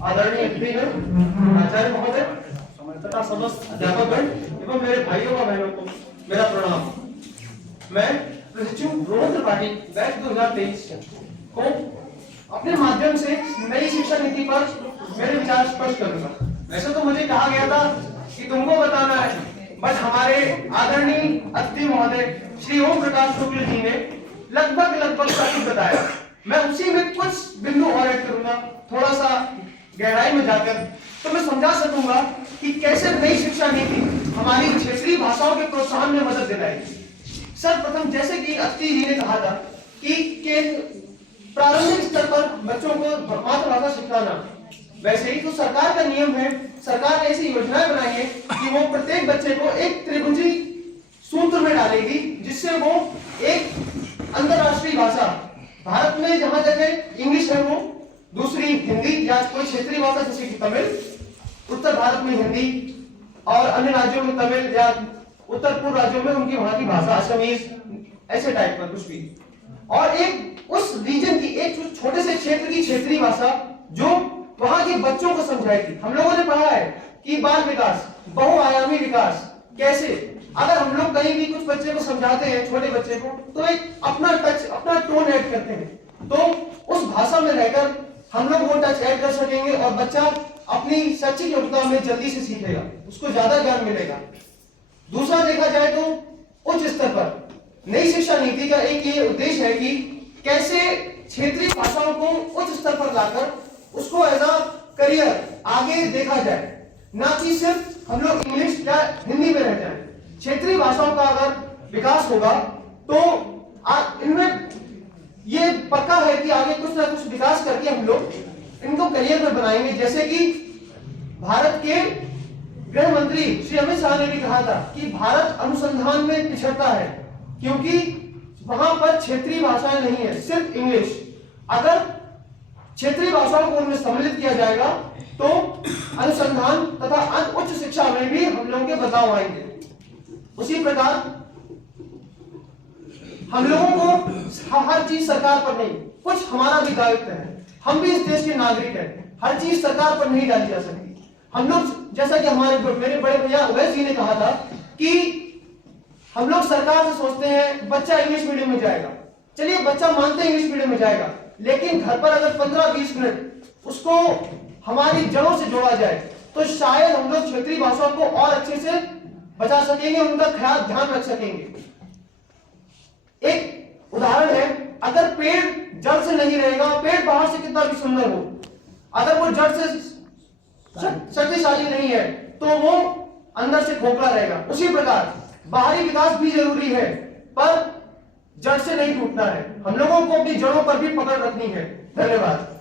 आदरणीय आचार्य महोदय तथा समस्त अध्यापकगण एवं मेरे भाइयों व बहनों को मेरा प्रणाम। मैं रोहन त्रिपाठी बैच 2023 को अपने माध्यम से नई शिक्षा नीति पर मेरे विचार स्पष्ट करूंगा। वैसे तो मुझे कहा गया था कि तुमको बताना है, बट हमारे आदरणीय अतिथि महोदय श्री ओम प्रकाश शुक्ल जी ने लगभग सब कुछ बताया। मैं उसी में कुछ बिंदु और ऐड करूंगा, थोड़ा सा गहराई में जाकर, तो मैं समझा सकूंगा कि कैसे नई शिक्षा नीति हमारी क्षेत्रीय भाषाओं के प्रोत्साहन में मदद दिलाएगी। सर्वप्रथम जैसे कि अतिथि जी ने कहा था कि प्रारंभिक स्तर पर बच्चों को मातृभाषा सिखाना, वैसे ही तो सरकार का नियम है, सरकार ने ऐसी योजनाएं बनाई है कि वो प्रत्येक बच्चे को एक त्रिभुजी सूत्र में डालेगी, जिससे वो एक अंतरराष्ट्रीय भाषा, भारत में जहां जगह इंग्लिश है वो दूसरी हिंदी या कोई क्षेत्रीय भाषा जैसे कि तमिल, उत्तर भारत में हिंदी और अन्य राज्यों में तमिल या उत्तर पूर्व राज्यों में उनकी वहां की भाषा असमीज, ऐसे टाइप का कुछ भी, और एक उस रीजन की एक छोटे से क्षेत्र की क्षेत्रीय भाषा जो वहां के बच्चों को समझाएगी। हम लोगों ने पढ़ा है कि बाल विकास, बहुआयामी विकास कैसे, अगर हम लोग कहीं भी कुछ बच्चे को समझाते हैं, छोटे बच्चे को, तो एक अपना टच, अपना टोन ऐड करते हैं, तो उस भाषा में रहकर हम लोग वो टच ऐड कर सकेंगे और बच्चा अपनी शैक्षिक योग्यता में जल्दी से सीखेगा, उसको ज्यादा ज्ञान मिलेगा। दूसरा देखा जाए तो उच्च स्तर पर नई शिक्षा नीति का एक ये उद्देश्य है कि कैसे क्षेत्रीय भाषाओं को उच्च स्तर पर लाकर उसको एज अ करियर आगे देखा जाए, ना कि सिर्फ हम लोग इंग्लिश या हिंदी में रह जाए। क्षेत्रीय भाषाओं का अगर विकास होगा तो इनमें ये पक्का है कि आगे कुछ ना कुछ विकास करके हम लोग इनको करियर में बनाएंगे। जैसे कि भारत के गृह मंत्री श्री अमित शाह ने भी कहा था कि भारत अनुसंधान में पिछड़ता है क्योंकि वहां पर क्षेत्रीय भाषाएं नहीं है, सिर्फ इंग्लिश। अगर क्षेत्रीय भाषाओं को उनमें सम्मिलित किया जाएगा तो अनुसंधान तथा उच्च शिक्षा में भी हम लोगों के बदलाव आएंगे। उसी प्रकार हम लोगों को हर चीज सरकार पर नहीं, कुछ हमारा भी दायित्व है, हम भी इस देश के नागरिक हैं, हर चीज सरकार पर नहीं डाली जा सकती। हम लोग जैसा कि मेरे बड़े भैया उवैस जी ने कहा था कि हम लोग सरकार से सोचते हैं बच्चा इंग्लिश मीडियम में जाएगा, चलिए बच्चा मानते हैं इंग्लिश मीडियम में जाएगा, लेकिन घर पर अगर 15-20 मिनट उसको हमारी जड़ों से जोड़ा जाए तो शायद हम लोग क्षेत्रीय भाषाओं को और अच्छे से बचा सकेंगे, उनका ख्याल ध्यान रख सकेंगे। एक उदाहरण है, अगर पेड़ जड़ से नहीं रहेगा, पेड़ बाहर से कितना भी सुंदर हो, अगर वो जड़ से शक्तिशाली नहीं है तो वो अंदर से खोखला रहेगा। उसी प्रकार बाहरी विकास भी जरूरी है पर जड़ से नहीं टूटना है। हम लोगों को अपनी जड़ों पर भी पकड़ रखनी है। धन्यवाद।